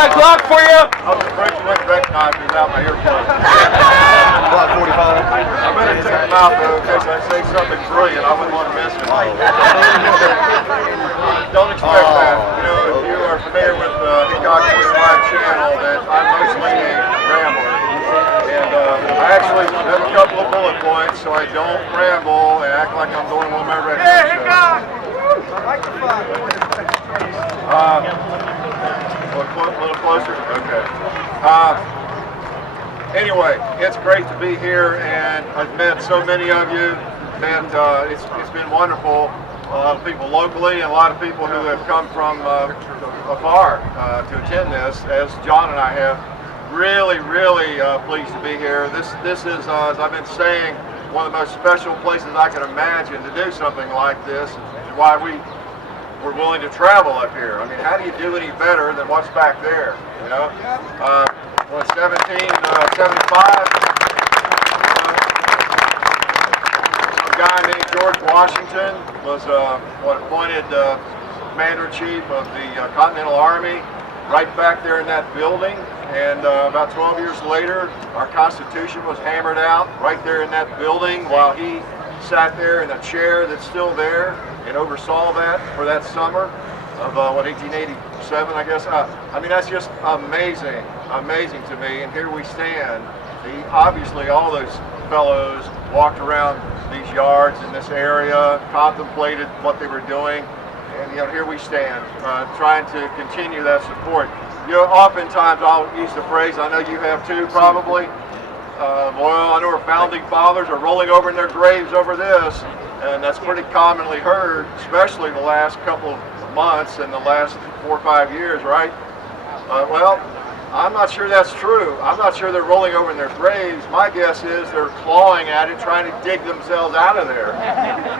got a Glock for you? I was afraid you wouldn't recognize me without my earplugs. Glock 45. I'm going to take them out though, in case I say something brilliant. I wouldn't want to miss it. Don't expect that. You know, if you are familiar with the Hickok45 channel, that I'm mostly a rambler. And I actually have a couple of bullet points so I don't ramble and act like I'm doing one of my regular shows. A little closer? Okay. Anyway, it's great to be here, and I've met so many of you, and it's been wonderful. A lot of people locally, and a lot of people who have come from afar to attend this, as John and I have. Really pleased to be here. This is, as I've been saying, one of the most special places I can imagine to do something like this, and why we're willing to travel up here. I mean, how do you do any better than what's back there, you know? 1775, some guy named George Washington was appointed Commander-in-Chief of the Continental Army right back there in that building. And about 12 years later, our Constitution was hammered out right there in that building while he sat there in a chair that's still there and oversaw that for that summer of 1887, I guess. I mean, that's just amazing to me. And here we stand. Obviously, all those fellows walked around these yards in this area, contemplated what they were doing, and here we stand, trying to continue that support. Oftentimes I'll use the phrase, I know you have too, probably. Well, I know our founding fathers are rolling over in their graves over this, and that's pretty commonly heard, especially the last couple of months and the last 4 or 5 years, right? Well, I'm not sure that's true. I'm not sure they're rolling over in their graves. My guess is they're clawing at it, trying to dig themselves out of there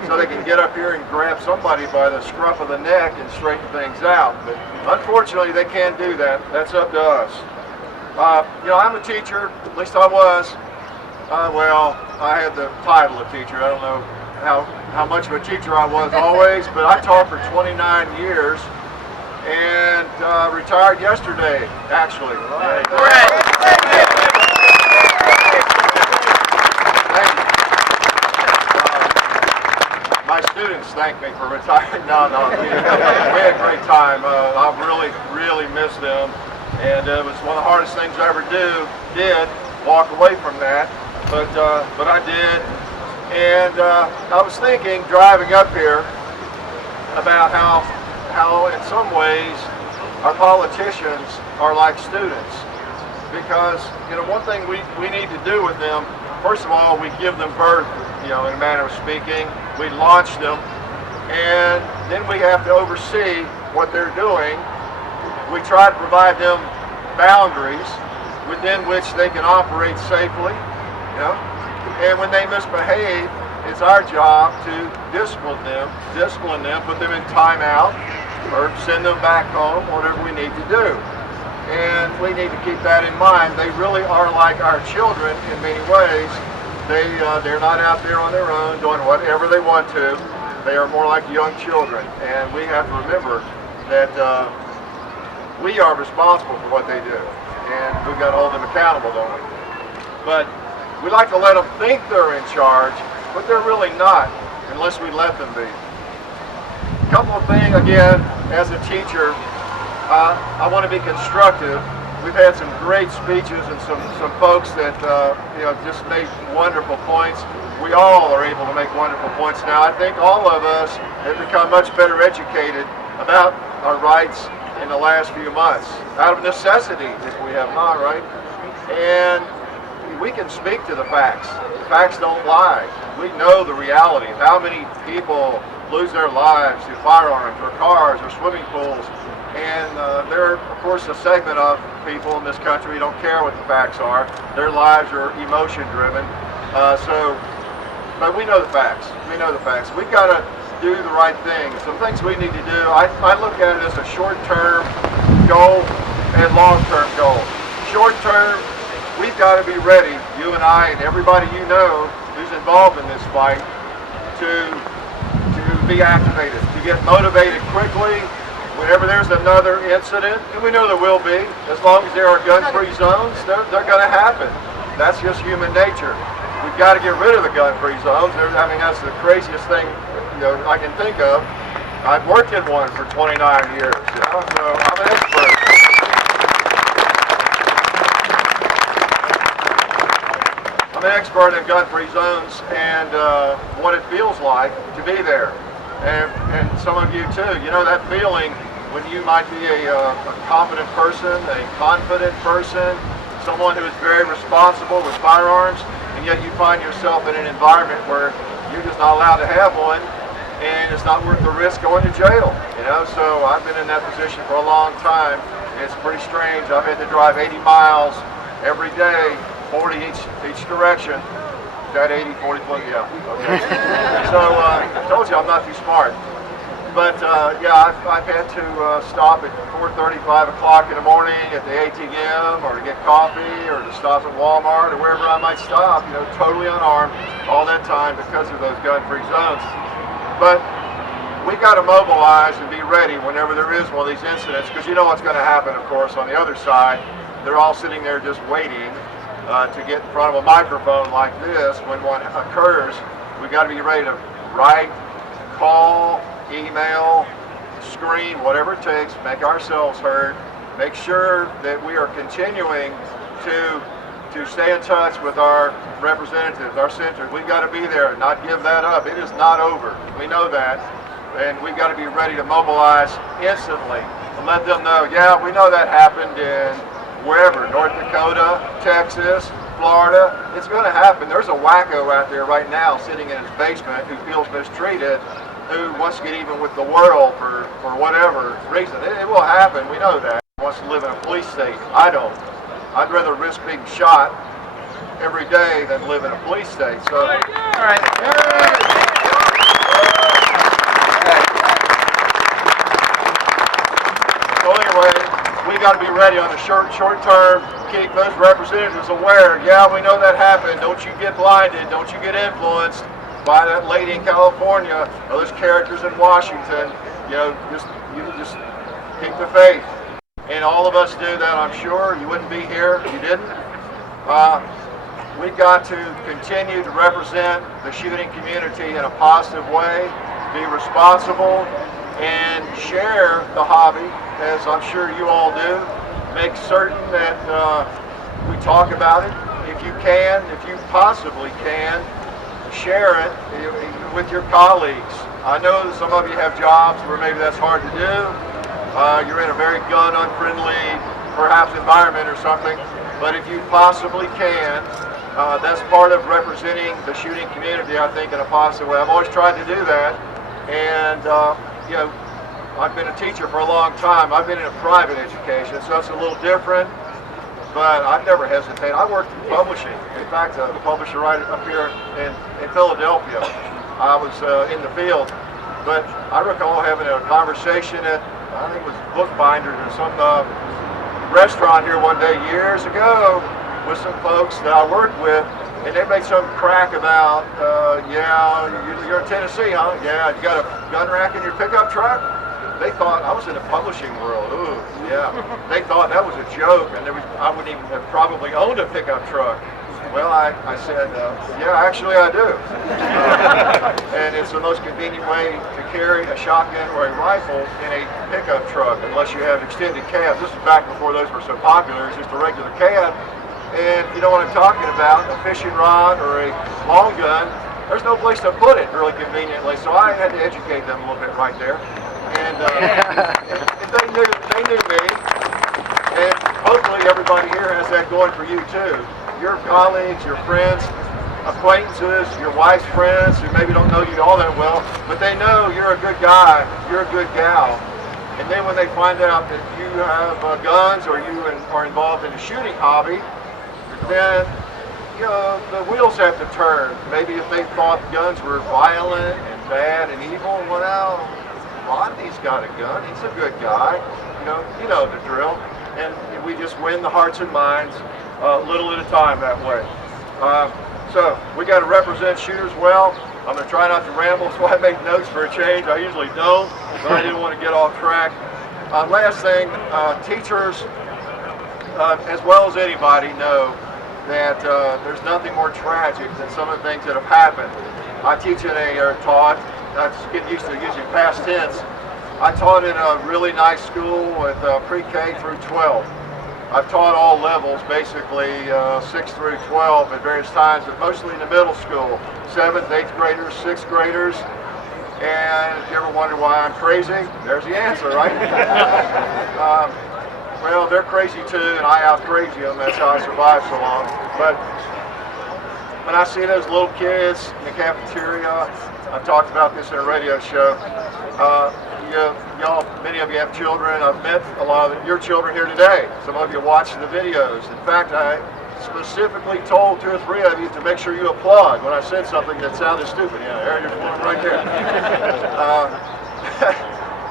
so they can get up here and grab somebody by the scruff of the neck and straighten things out. But unfortunately, they can't do that. That's up to us. I'm a teacher, at least I was. Well, I had the title of teacher. I don't know how much of a teacher I was always, but I taught for 29 years and retired yesterday, actually. Thank you. My students thank me for retiring. No, we had a great time. I've really missed them. And it was one of the hardest things I ever did walk away from that, but I did. And I was thinking, driving up here, about how in some ways our politicians are like students, because one thing we need to do with them, first of all, we give them birth, in a manner of speaking, we launch them, and then we have to oversee what they're doing. We try to provide them boundaries within which they can operate safely, and when they misbehave, it's our job to discipline them, put them in timeout, or send them back home, whatever we need to do. And we need to keep that in mind. They really are like our children in many ways. They're not out there on their own doing whatever they want to. They are more like young children, and we have to remember that we are responsible for what they do, and we've got to hold them accountable, don't we? But we like to let them think they're in charge, but they're really not, unless we let them be. A couple of things, again, as a teacher, I want to be constructive. We've had some great speeches and some folks that just made wonderful points. We all are able to make wonderful points now. I think all of us have become much better educated about our rights in the last few months, out of necessity, if we have not, right? And we can speak to the facts. The facts don't lie. We know the reality of how many people lose their lives to firearms or cars or swimming pools. And there are, of course, a segment of people in this country who don't care what the facts are. Their lives are emotion-driven. But we know the facts. We know the facts. We've got to do the right thing. Some things we need to do, I look at it as a short-term goal and long-term goal. Short-term, we've got to be ready, you and I and everybody who's involved in this fight, to be activated, to get motivated quickly whenever there's another incident, and we know there will be, as long as there are gun-free zones, they're going to happen. That's just human nature. We've got to get rid of the gun-free zones. That's the craziest thing I can think of. I've worked in one for 29 years, so I'm an expert. I'm an expert in gun-free zones and what it feels like to be there. And some of you too, that feeling when you might be a competent person, a confident person, someone who is very responsible with firearms, and yet you find yourself in an environment where you're just not allowed to have one, and it's not worth the risk going to jail. So I've been in that position for a long time. It's pretty strange. I've had to drive 80 miles every day, 40 each direction. Is that 80, 40, 20? Yeah. Okay. So I told you I'm not too smart. But I've had to stop at 4:30, 5 o'clock in the morning at the ATM, or to get coffee, or to stop at Walmart, or wherever I might stop, totally unarmed all that time because of those gun-free zones. But we got to mobilize and be ready whenever there is one of these incidents, because you know what's going to happen, of course, on the other side. They're all sitting there just waiting to get in front of a microphone like this. When one occurs, we've got to be ready to write, call, email, scream, whatever it takes, make ourselves heard, make sure that we are continuing to stay in touch with our representatives, our senators. We've got to be there, not give that up. It is not over. We know that. And we've got to be ready to mobilize instantly and let them know, yeah, we know that happened in wherever, North Dakota, Texas, Florida. It's going to happen. There's a wacko out there right now sitting in his basement who feels mistreated, who wants to get even with the world for whatever reason. It will happen. We know that. He wants to live in a police state. I don't. I'd rather risk being shot every day than live in a police state. So, all right. So anyway, we got to be ready on the short term. Keep those representatives aware. Yeah, we know that happened. Don't you get blinded. Don't you get influenced by that lady in California or those characters in Washington. You just keep the faith. And all of us do that, I'm sure. You wouldn't be here if you didn't. We've got to continue to represent the shooting community in a positive way, be responsible, and share the hobby, as I'm sure you all do. Make certain that we talk about it. If you can, if you possibly can, share it with your colleagues. I know that some of you have jobs where maybe that's hard to do. You're in a very gun-unfriendly, perhaps, environment or something. But if you possibly can, that's part of representing the shooting community, I think, in a positive way. I've always tried to do that. And, I've been a teacher for a long time. I've been in a private education, so it's a little different. But I've never hesitated. I worked in publishing. In fact, a publisher right up here in Philadelphia. I was in the field. But I recall having a conversation at, I think it was Bookbinders or some restaurant here one day years ago with some folks that I worked with, and they made some crack about, you're in Tennessee, huh? Yeah, you got a gun rack in your pickup truck? They thought I was in the publishing world. Ooh, yeah. They thought that was a joke, and I wouldn't even have probably owned a pickup truck. Well, I said, yeah, actually I do. And it's the most convenient way to carry a shotgun or a rifle in a pickup truck, unless you have extended cabs. This is back before those were so popular. It's just a regular cab. And you know what I'm talking about, a fishing rod or a long gun, there's no place to put it really conveniently. So I had to educate them a little bit right there. And they knew me. And hopefully everybody here has that going for you too. Your colleagues, your friends, acquaintances, your wife's friends who maybe don't know you all that well, but they know you're a good guy, you're a good gal. And then when they find out that you have guns or you are involved in the shooting hobby, then the wheels have to turn. Maybe if they thought guns were violent and bad and evil, well now, Rodney's got a gun, he's a good guy. You know the drill. And we just win the hearts and minds little at a time that way. So we got to represent shooters well. I'm going to try not to ramble, so I make notes for a change. I usually don't, but I didn't want to get off track. Last thing, teachers, as well as anybody, know that there's nothing more tragic than some of the things that have happened. I teach in that's getting used to using past tense. I taught in a really nice school with pre-K through 12. I've taught all levels, basically 6 through 12 at various times, but mostly in the middle school, 7th, 8th graders, 6th graders. And if you ever wonder why I'm crazy, there's the answer, right? Well, they're crazy too, and I out-crazy them. That's how I survived so long. But when I see those little kids in the cafeteria, I've talked about this in a radio show. Y'all, many of you have children. I've met a lot of your children here today. Some of you watch the videos. In fact, I specifically told 2 or 3 of you to make sure you applaud when I said something that sounded stupid. Yeah, there's one right there.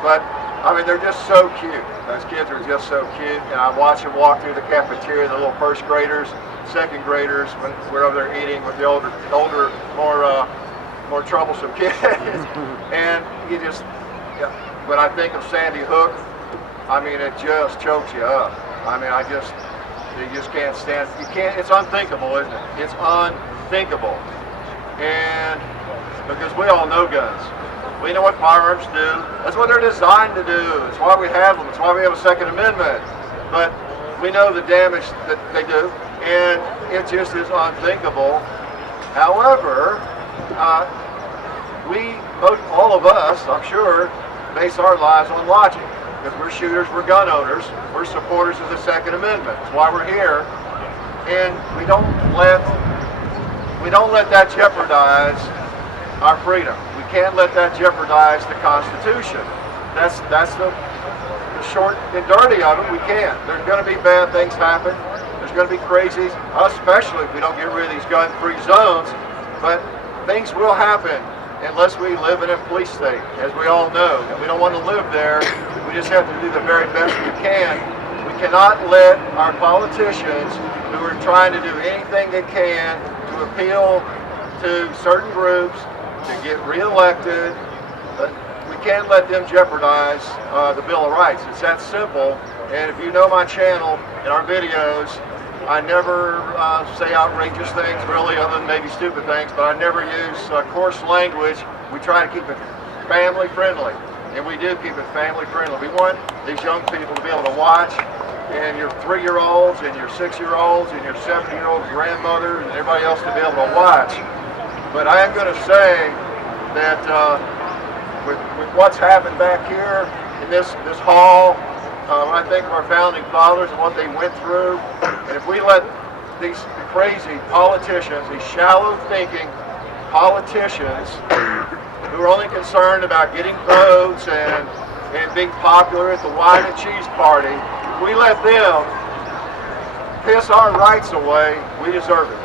But I mean, they're just so cute. Those kids are just so cute, and I watch them walk through the cafeteria. The little first graders, second graders, when we're over there eating with the older, more troublesome kids. And you just, when I think of Sandy Hook, I mean, it just chokes you up. I mean, you just can't stand, it's unthinkable, isn't it? It's unthinkable. And because we all know guns. We know what firearms do. That's what they're designed to do. It's why we have them. It's why we have a Second Amendment. But we know the damage that they do, and it just is unthinkable. However, all of us, I'm sure, base our lives on logic. Because we're shooters, we're gun owners, we're supporters of the Second Amendment. That's why we're here. And we don't let that jeopardize our freedom. We can't let that jeopardize the Constitution. That's the short and dirty of it. We can't. There's going to be bad things happen. There's going to be crazies, especially if we don't get rid of these gun-free zones. But things will happen unless we live in a police state, as we all know. And we don't want to live there. We just have to do the very best we can. We cannot let our politicians, who are trying to do anything they can to appeal to certain groups, to get reelected, but we can't let them jeopardize the Bill of Rights. It's that simple. And if you know my channel and our videos, I never say outrageous things, really, other than maybe stupid things, but I never use coarse language. We try to keep it family friendly, and we do keep it family friendly. We want these young people to be able to watch, and your 3-year-olds and your 6-year-olds and your 7-year-old grandmothers and everybody else to be able to watch. But I am going to say that with what's happened back here in this hall, when I think of our founding fathers and what they went through, and if we let these crazy politicians, these shallow-thinking politicians who are only concerned about getting votes and being popular at the wine and cheese party, if we let them piss our rights away, we deserve it.